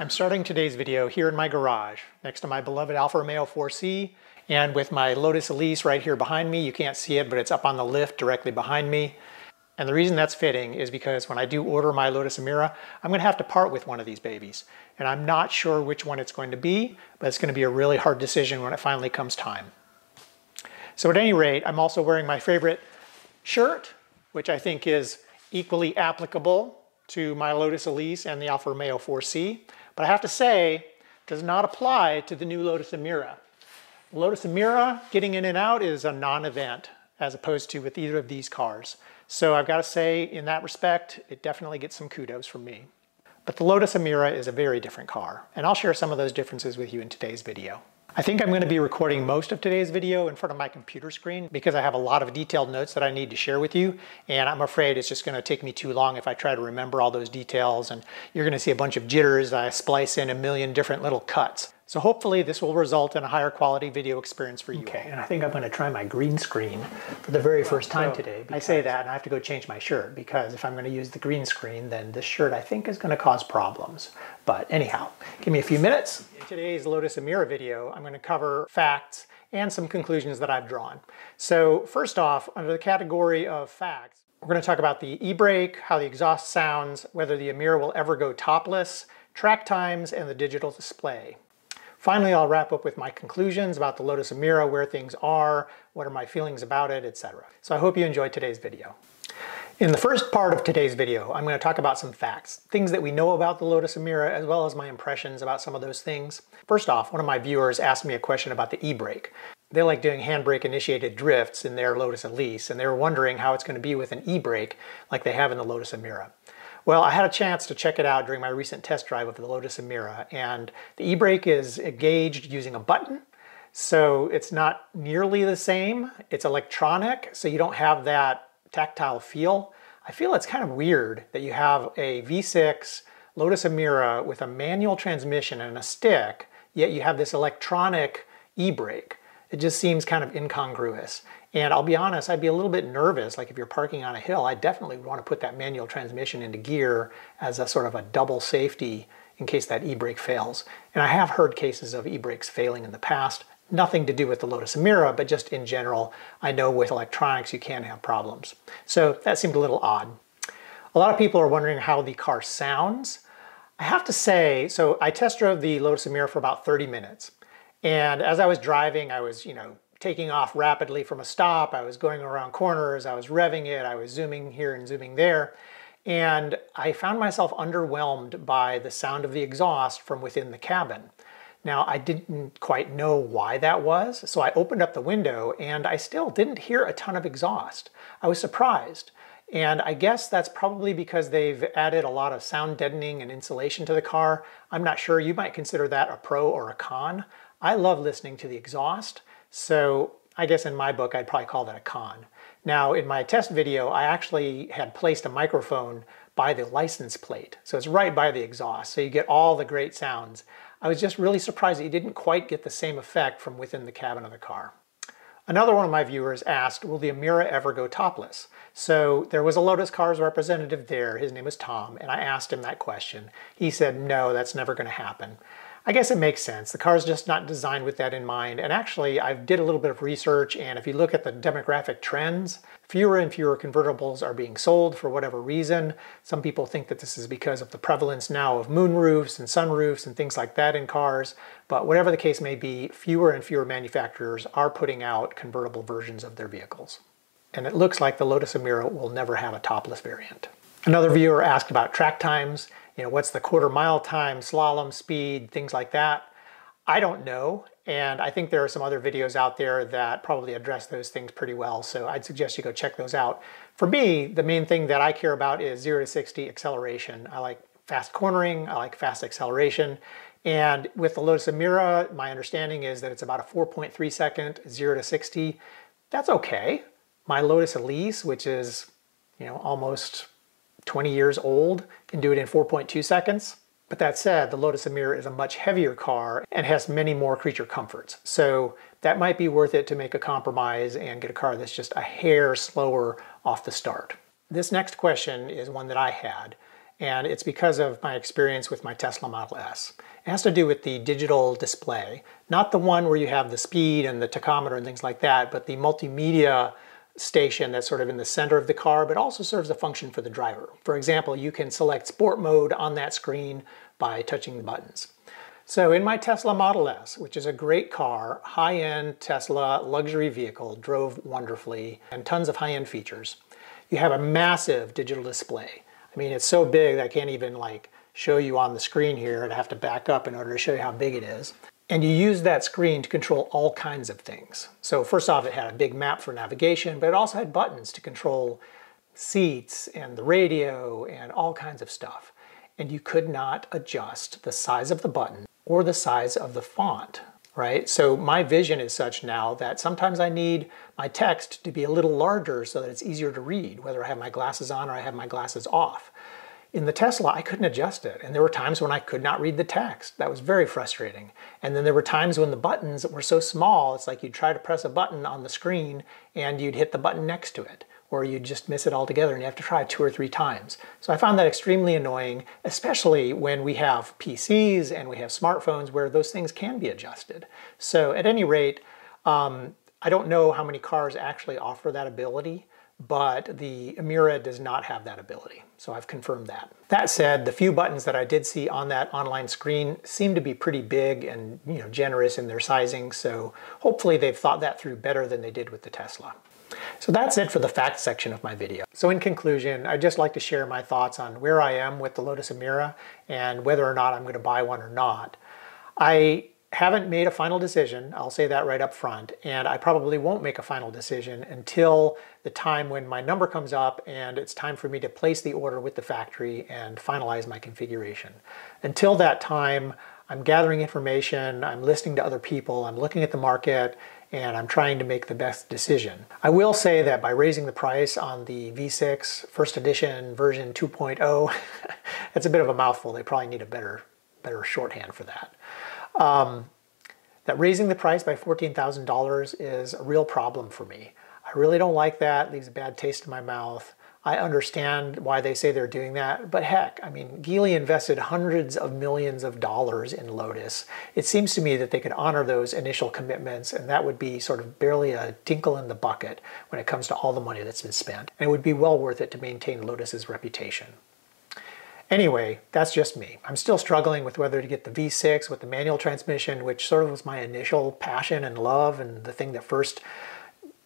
I'm starting today's video here in my garage next to my beloved Alfa Romeo 4C and with my Lotus Elise right here behind me. You can't see it, but it's up on the lift directly behind me. And the reason that's fitting is because when I do order my Lotus Emira, I'm going to have to part with one of these babies. And I'm not sure which one it's going to be, but it's going to be a really hard decision when it finally comes time. So at any rate, I'm also wearing my favorite shirt, which I think is equally applicable to my Lotus Elise and the Alfa Romeo 4C. But I have to say, does not apply to the new Lotus Emira. Lotus Emira, getting in and out is a non-event as opposed to with either of these cars. So I've got to say, in that respect, it definitely gets some kudos from me. But the Lotus Emira is a very different car, and I'll share some of those differences with you in today's video. I think I'm going to be recording most of today's video in front of my computer screen because I have a lot of detailed notes that I need to share with you, and I'm afraid it's just going to take me too long if I try to remember all those details, and you're going to see a bunch of jitters. I splice in a million different little cuts. So hopefully this will result in a higher quality video experience for you. Okay, and I think I'm going to try my green screen for the very first time today. I say that and I have to go change my shirt because if I'm going to use the green screen, then this shirt I think is going to cause problems. But anyhow, give me a few minutes. In today's Lotus Emira video, I'm going to cover facts and some conclusions that I've drawn. So first off, under the category of facts, we're going to talk about the e-brake, how the exhaust sounds, whether the Emira will ever go topless, track times, and the digital display. Finally, I'll wrap up with my conclusions about the Lotus Emira, where things are, what are my feelings about it, etc. So I hope you enjoyed today's video. In the first part of today's video, I'm going to talk about some facts, things that we know about the Lotus Emira, as well as my impressions about some of those things. First off, one of my viewers asked me a question about the e-brake. They like doing handbrake initiated drifts in their Lotus Elise, and they were wondering how it's going to be with an e-brake like they have in the Lotus Emira. Well, I had a chance to check it out during my recent test drive of the Lotus Emira, and the e-brake is gauged using a button, so it's not nearly the same. It's electronic, so you don't have that tactile feel. I feel it's kind of weird that you have a V6 Lotus Emira with a manual transmission and a stick, yet you have this electronic e-brake. It just seems kind of incongruous. And I'll be honest, I'd be a little bit nervous, like if you're parking on a hill, I definitely want to put that manual transmission into gear as a sort of a double safety in case that e-brake fails. And I have heard cases of e-brakes failing in the past, nothing to do with the Lotus Emira, but just in general, I know with electronics you can have problems. So that seemed a little odd. A lot of people are wondering how the car sounds. I have to say, so I test drove the Lotus Emira for about 30 minutes. And as I was driving, I was, taking off rapidly from a stop. I was going around corners, I was revving it, I was zooming here and zooming there. And I found myself underwhelmed by the sound of the exhaust from within the cabin. Now, I didn't quite know why that was, so I opened up the window and I still didn't hear a ton of exhaust. I was surprised. And I guess that's probably because they've added a lot of sound deadening and insulation to the car. I'm not sure, you might consider that a pro or a con. I love listening to the exhaust. So I guess in my book, I'd probably call that a con. Now, in my test video, I actually had placed a microphone by the license plate. So it's right by the exhaust, so you get all the great sounds. I was just really surprised that you didn't quite get the same effect from within the cabin of the car. Another one of my viewers asked, will the Emira ever go topless? So there was a Lotus Cars representative there, his name was Tom, and I asked him that question. He said, no, that's never going to happen. I guess it makes sense. The car's just not designed with that in mind. And actually, I did a little bit of research, and if you look at the demographic trends, fewer and fewer convertibles are being sold for whatever reason. Some people think that this is because of the prevalence now of moonroofs and sunroofs and things like that in cars. But whatever the case may be, fewer and fewer manufacturers are putting out convertible versions of their vehicles. And it looks like the Lotus Emira will never have a topless variant. Another viewer asked about track times. What's the quarter-mile time, slalom speed, things like that. I don't know, and I think there are some other videos out there that probably address those things pretty well, so I'd suggest you go check those out. For me, the main thing that I care about is 0 to 60 acceleration. I like fast cornering, I like fast acceleration, and with the Lotus Emira, my understanding is that it's about a 4.3 second 0 to 60. That's okay. My Lotus Elise, which is, almost 20 years old, can do it in 4.2 seconds. But that said, the Lotus Emira is a much heavier car and has many more creature comforts. So that might be worth it to make a compromise and get a car that's just a hair slower off the start. This next question is one that I had, and it's because of my experience with my Tesla Model S. It has to do with the digital display, not the one where you have the speed and the tachometer and things like that, but the multimedia station that's sort of in the center of the car, but also serves a function for the driver. For example, you can select sport mode on that screen by touching the buttons. So in my Tesla Model S, which is a great car, high-end Tesla luxury vehicle, drove wonderfully, and tons of high-end features, you have a massive digital display. I mean, it's so big that I can't even show you on the screen here. I'd have to back up in order to show you how big it is. And you use that screen to control all kinds of things. So first off, it had a big map for navigation, but it also had buttons to control seats and the radio and all kinds of stuff. And you could not adjust the size of the button or the size of the font, right? So my vision is such now that sometimes I need my text to be a little larger so that it's easier to read, whether I have my glasses on or I have my glasses off. In the Tesla, I couldn't adjust it, and there were times when I could not read the text. That was very frustrating. And then there were times when the buttons were so small, it's like you'd try to press a button on the screen and you'd hit the button next to it, or you'd just miss it altogether and you have to try it 2 or 3 times. So I found that extremely annoying, especially when we have PCs and we have smartphones where those things can be adjusted. So at any rate, I don't know how many cars actually offer that ability, but the Emira does not have that ability. So I've confirmed that. That said, the few buttons that I did see on that online screen seem to be pretty big and generous in their sizing, so hopefully they've thought that through better than they did with the Tesla. So that's it for the facts section of my video. So in conclusion, I'd just like to share my thoughts on where I am with the Lotus Emira and whether or not I'm going to buy one or not. I haven't made a final decision, I'll say that right up front, and I probably won't make a final decision until the time when my number comes up and it's time for me to place the order with the factory and finalize my configuration. Until that time, I'm gathering information, I'm listening to other people, I'm looking at the market, and I'm trying to make the best decision. I will say that by raising the price on the V6 first edition version 2.0, that's a bit of a mouthful. They probably need a better shorthand for that. That raising the price by $14,000 is a real problem for me. I really don't like that. It leaves a bad taste in my mouth. I understand why they say they're doing that, but heck, I mean, Geely invested hundreds of millions of dollars in Lotus. It seems to me that they could honor those initial commitments, and that would be sort of barely a tinkle in the bucket when it comes to all the money that's been spent. And it would be well worth it to maintain Lotus's reputation. Anyway, that's just me. I'm still struggling with whether to get the V6 with the manual transmission, which sort of was my initial passion and love and the thing that first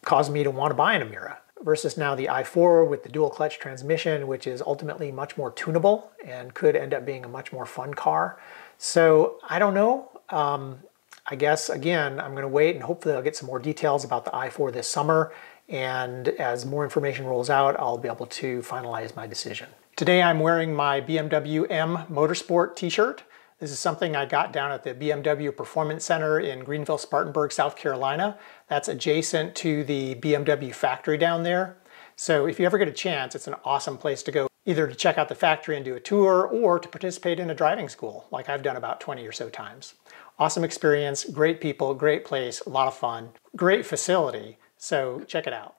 caused me to want to buy an Emira, versus now the i4 with the dual clutch transmission, which is ultimately much more tunable and could end up being a much more fun car. So I don't know. I guess, again, I'm going to wait and hopefully I'll get some more details about the i4 this summer. And as more information rolls out, I'll be able to finalize my decision. Today I'm wearing my BMW M Motorsport t-shirt. This is something I got down at the BMW Performance Center in Greenville, Spartanburg, South Carolina. That's adjacent to the BMW factory down there. So if you ever get a chance, it's an awesome place to go, either to check out the factory and do a tour or to participate in a driving school, like I've done about 20 or so times. Awesome experience, great people, great place, a lot of fun, great facility, so check it out.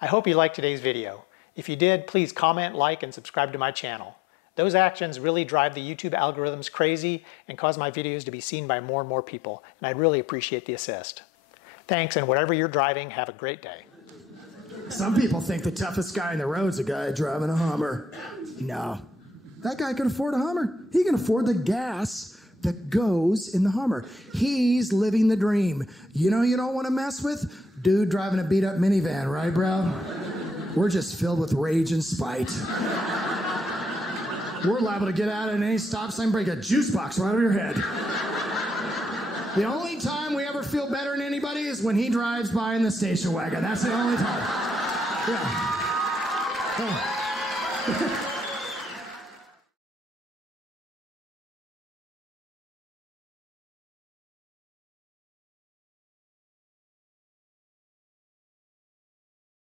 I hope you liked today's video. If you did, please comment, like, and subscribe to my channel. Those actions really drive the YouTube algorithms crazy and cause my videos to be seen by more and more people, and I'd really appreciate the assist. Thanks, and whatever you're driving, have a great day. Some people think the toughest guy on the road is a guy driving a Hummer. No. That guy can afford a Hummer. He can afford the gas that goes in the Hummer. He's living the dream. You know you don't want to mess with? Dude driving a beat-up minivan, right, bro? We're just filled with rage and spite. We're liable to get out at any stop sign, break a juice box right over your head. The only time we ever feel better than anybody is when he drives by in the station wagon. That's the only time. Yeah. Oh.